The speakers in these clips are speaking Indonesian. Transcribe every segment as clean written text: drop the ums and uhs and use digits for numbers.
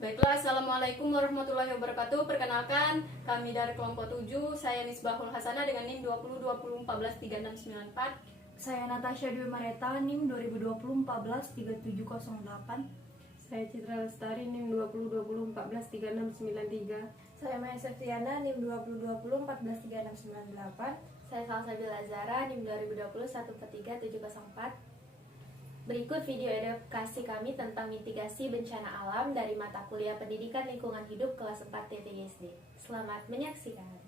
Baiklah, Assalamualaikum warahmatullahi wabarakatuh. Perkenalkan, kami dari kelompok 7, saya Misbahul Hasanah dengan NIM 2020143694. Saya Natasha Dwi Mareta, NIM 2020-143708. Saya Citra Lestari, NIM 2020-143693. Saya Maya Septiana, NIM 2020-143698. Saya Salsabila Azara, NIM 2020-143704. Berikut video edukasi kami tentang mitigasi bencana alam dari mata kuliah Pendidikan Lingkungan Hidup kelas 4 TTISD. Selamat menyaksikan.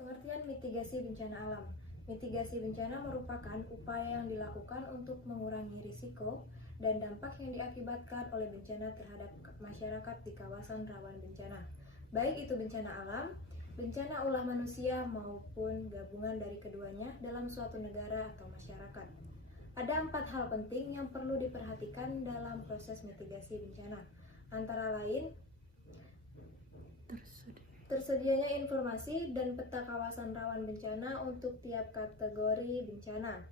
Pengertian mitigasi bencana alam. Mitigasi bencana merupakan upaya yang dilakukan untuk mengurangi risiko dan dampak yang diakibatkan oleh bencana terhadap masyarakat di kawasan rawan bencana. Baik itu bencana alam, bencana ulah manusia maupun gabungan dari keduanya dalam suatu negara atau masyarakat. Ada 4 hal penting yang perlu diperhatikan dalam proses mitigasi bencana, antara lain tersedianya informasi dan peta kawasan rawan bencana untuk tiap kategori bencana,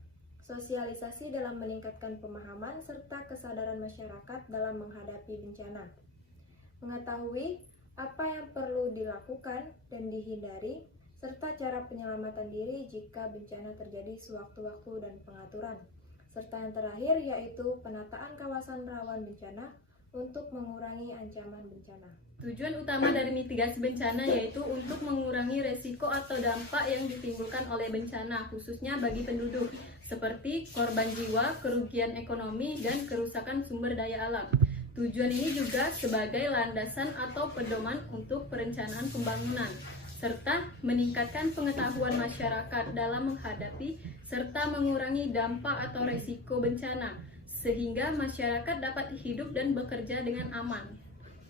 sosialisasi dalam meningkatkan pemahaman serta kesadaran masyarakat dalam menghadapi bencana, mengetahui apa yang perlu dilakukan dan dihindari, serta cara penyelamatan diri jika bencana terjadi sewaktu-waktu dan pengaturan. Serta yang terakhir yaitu penataan kawasan rawan bencana untuk mengurangi ancaman bencana. Tujuan utama dari mitigasi bencana yaitu untuk mengurangi resiko atau dampak yang ditimbulkan oleh bencana, khususnya bagi penduduk, seperti korban jiwa, kerugian ekonomi, dan kerusakan sumber daya alam. Tujuan ini juga sebagai landasan atau pedoman untuk perencanaan pembangunan, serta meningkatkan pengetahuan masyarakat dalam menghadapi serta mengurangi dampak atau resiko bencana, sehingga masyarakat dapat hidup dan bekerja dengan aman.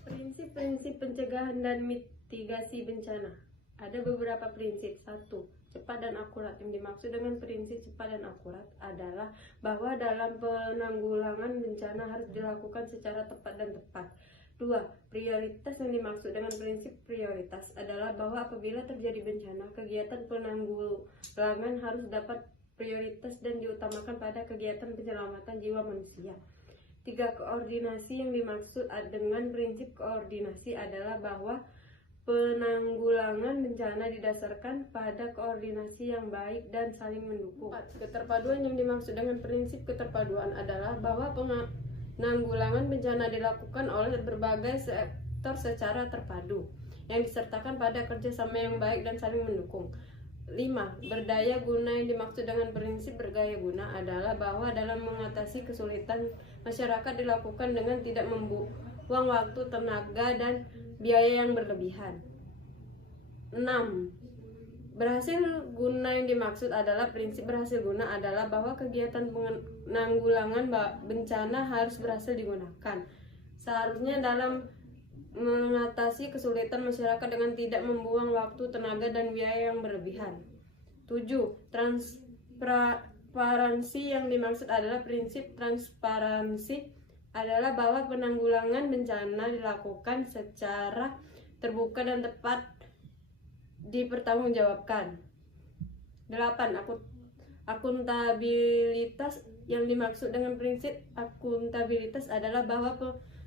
Prinsip-prinsip pencegahan dan mitigasi bencana. Ada beberapa prinsip. 1. Cepat dan akurat. Yang dimaksud dengan prinsip cepat dan akurat adalah bahwa dalam penanggulangan bencana harus dilakukan secara tepat dan tepat. 2. Prioritas. Yang dimaksud dengan prinsip prioritas adalah bahwa apabila terjadi bencana, kegiatan penanggulangan harus dapat prioritas dan diutamakan pada kegiatan penyelamatan jiwa manusia. 3. Koordinasi. Yang dimaksud dengan prinsip koordinasi adalah bahwa penanggulangan bencana didasarkan pada koordinasi yang baik dan saling mendukung. 4. Keterpaduan. Yang dimaksud dengan prinsip keterpaduan adalah bahwa penanggulangan bencana dilakukan oleh berbagai sektor secara terpadu yang disertakan pada kerjasama yang baik dan saling mendukung. 5. Berdaya guna. Yang dimaksud dengan prinsip berdaya guna adalah bahwa dalam mengatasi kesulitan masyarakat dilakukan dengan tidak membuang waktu, tenaga, dan biaya yang berlebihan. 6. Berhasil guna. Yang dimaksud adalah prinsip berhasil guna adalah bahwa kegiatan penanggulangan bencana harus berhasil digunakan. Seharusnya dalam mengatasi kesulitan masyarakat dengan tidak membuang waktu, tenaga, dan biaya yang berlebihan. 7. Transparansi. Yang dimaksud adalah prinsip transparansi adalah bahwa penanggulangan bencana dilakukan secara terbuka dan tepat dipertanggungjawabkan. 8. Akuntabilitas. Yang dimaksud dengan prinsip akuntabilitas adalah bahwa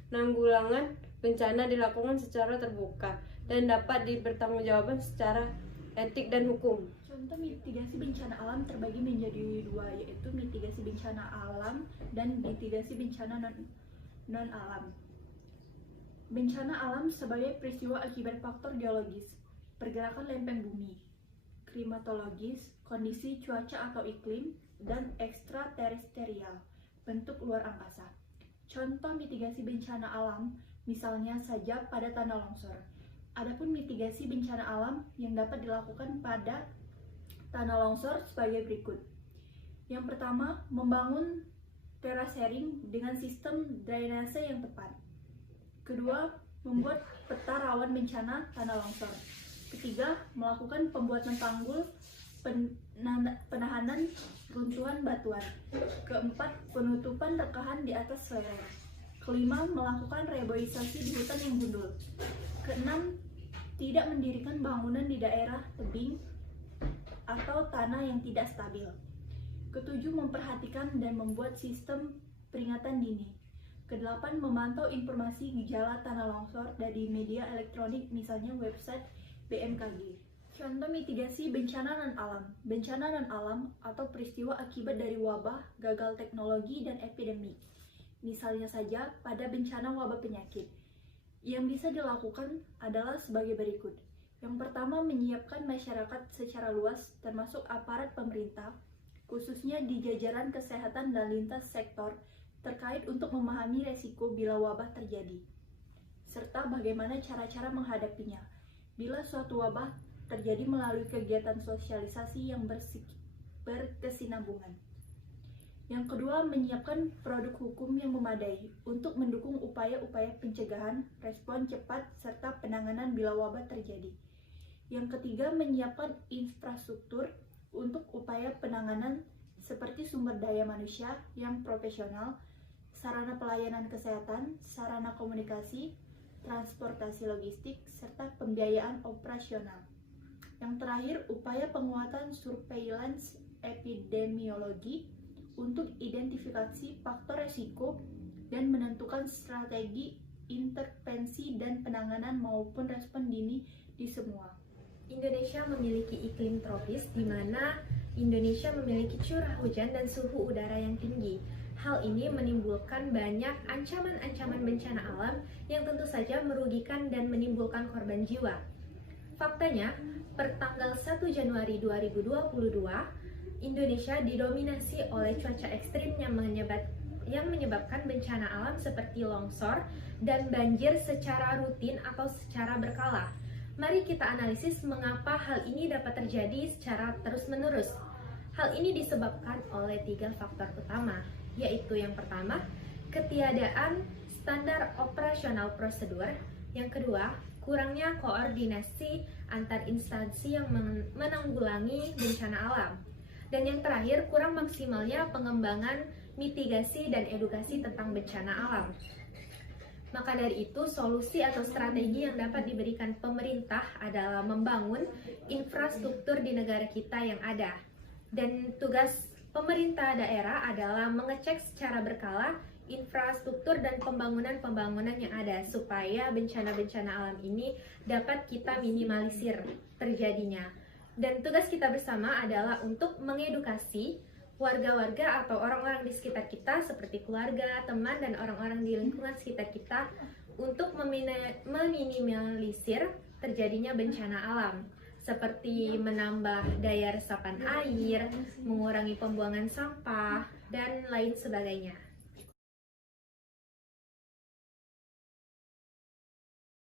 penanggulangan bencana dilakukan secara terbuka dan dapat dipertanggungjawabkan secara etik dan hukum. Contoh mitigasi bencana alam terbagi menjadi 2, yaitu mitigasi bencana alam dan mitigasi bencana non-alam. Bencana alam sebagai peristiwa akibat faktor geologis, pergerakan lempeng bumi, klimatologis, kondisi cuaca atau iklim, dan ekstraterestrial, bentuk luar angkasa. Contoh mitigasi bencana alam misalnya saja pada tanah longsor. Adapun mitigasi bencana alam yang dapat dilakukan pada tanah longsor sebagai berikut. Yang pertama, membangun terasering dengan sistem drainase yang tepat. Kedua, membuat peta rawan bencana tanah longsor. Ketiga, melakukan pembuatan tanggul penahanan runtuhan batuan. Keempat, penutupan rekahan di atas lereng. Kelima, melakukan reboisasi di hutan yang gundul. Keenam, tidak mendirikan bangunan di daerah tebing atau tanah yang tidak stabil. Ketujuh, memperhatikan dan membuat sistem peringatan dini. Kedelapan, memantau informasi gejala tanah longsor dari media elektronik, misalnya website BMKG. Contoh mitigasi bencana non-alam. Bencana non-alam atau peristiwa akibat dari wabah, gagal teknologi, dan epidemi. Misalnya saja pada bencana wabah penyakit. Yang bisa dilakukan adalah sebagai berikut. Yang pertama, menyiapkan masyarakat secara luas, termasuk aparat pemerintah, khususnya di jajaran kesehatan dan lintas sektor, terkait untuk memahami resiko bila wabah terjadi, serta bagaimana cara-cara menghadapinya. Bila suatu wabah terjadi melalui kegiatan sosialisasi yang berkesinambungan. Yang kedua, menyiapkan produk hukum yang memadai untuk mendukung upaya-upaya pencegahan, respon cepat, serta penanganan bila wabah terjadi. Yang ketiga, menyiapkan infrastruktur untuk upaya penanganan seperti sumber daya manusia yang profesional, sarana pelayanan kesehatan, sarana komunikasi, transportasi logistik, serta pembiayaan operasional. Yang terakhir, upaya penguatan surveillance epidemiologi untuk identifikasi faktor resiko dan menentukan strategi intervensi dan penanganan maupun respon dini di semua. Indonesia memiliki iklim tropis di mana Indonesia memiliki curah hujan dan suhu udara yang tinggi. Hal ini menimbulkan banyak ancaman-ancaman bencana alam yang tentu saja merugikan dan menimbulkan korban jiwa. Faktanya, per tanggal 1 Januari 2022, Indonesia didominasi oleh cuaca ekstrim yang menyebabkan bencana alam seperti longsor dan banjir secara rutin atau secara berkala. Mari kita analisis mengapa hal ini dapat terjadi secara terus-menerus. Hal ini disebabkan oleh 3 faktor utama, yaitu yang pertama, ketiadaan standar operasional prosedur. Yang kedua, kurangnya koordinasi antar instansi yang menanggulangi bencana alam. Dan yang terakhir, kurang maksimalnya pengembangan mitigasi dan edukasi tentang bencana alam. Maka dari itu, solusi atau strategi yang dapat diberikan pemerintah adalah membangun infrastruktur di negara kita yang ada. Dan tugas pemerintah daerah adalah mengecek secara berkala infrastruktur dan pembangunan-pembangunan yang ada supaya bencana-bencana alam ini dapat kita minimalisir terjadinya. Dan tugas kita bersama adalah untuk mengedukasi warga-warga atau orang-orang di sekitar kita seperti keluarga, teman, dan orang-orang di lingkungan sekitar kita untuk meminimalisir terjadinya bencana alam seperti menambah daya resapan air, mengurangi pembuangan sampah, dan lain sebagainya.